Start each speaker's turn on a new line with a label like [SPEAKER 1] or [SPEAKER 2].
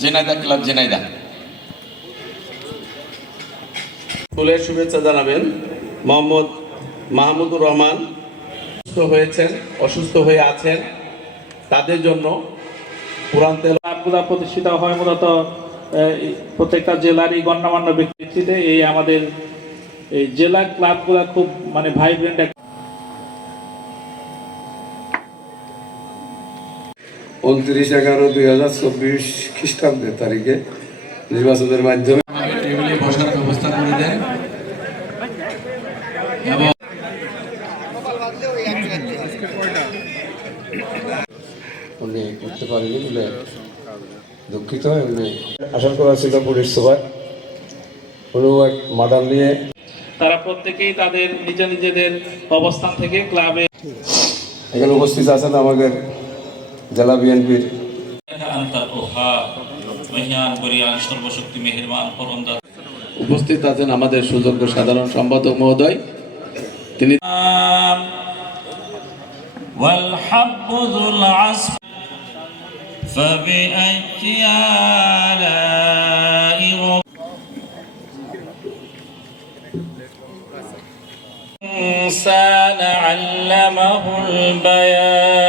[SPEAKER 1] জেনাইদা club জেনাইদা।
[SPEAKER 2] ফুলের শুভেচ্ছা জানাবেন মোহাম্মদ মাহমুদুর রহমান। অসুস্থ হয়েছেন অসুস্থ হয়ে আছেন। তাদের জন্য পুরান তেল
[SPEAKER 3] ক্লাবগুলা প্রতিষ্ঠিত হয় মূলত আহ, প্রত্যেকটা জেলারই গণ্যমান্য ব্যক্তিতে এই আমাদের এই জেলা ক্লাবগুলা খুব মানে ভাইব্রেন্ট
[SPEAKER 4] উনত্রিশ এগারো দুই হাজার চব্বিশ খ্রিস্টাব্দের তারিখে নির্বাচনের মাধ্যমে
[SPEAKER 1] বসার ব্যবস্থা করে দেন। এবং
[SPEAKER 4] উনি করতে পারেনি বলে দুঃখিত উনি আশা করা ছিল পুলিশ সভায় উনিও এক মার্ডার নিয়ে
[SPEAKER 3] তারা প্রত্যেকেই তাদের নিজ নিজেদের অবস্থান থেকে ক্লাবে
[SPEAKER 4] এখানে উপস্থিত আছেন আমাদের জেলা বিএনপির
[SPEAKER 5] আন্তার ওহাব মহিয়ান বরিয়ান সর্বশক্তি মেহেরবান পরমদাতা
[SPEAKER 2] উপস্থিত আছেন আমাদের সুযোগ্য সাধারণ সম্পাদক মহোদয় তিনি
[SPEAKER 5] والحب ذو العصف فبأي آلاء ربك إنسان علمه البيان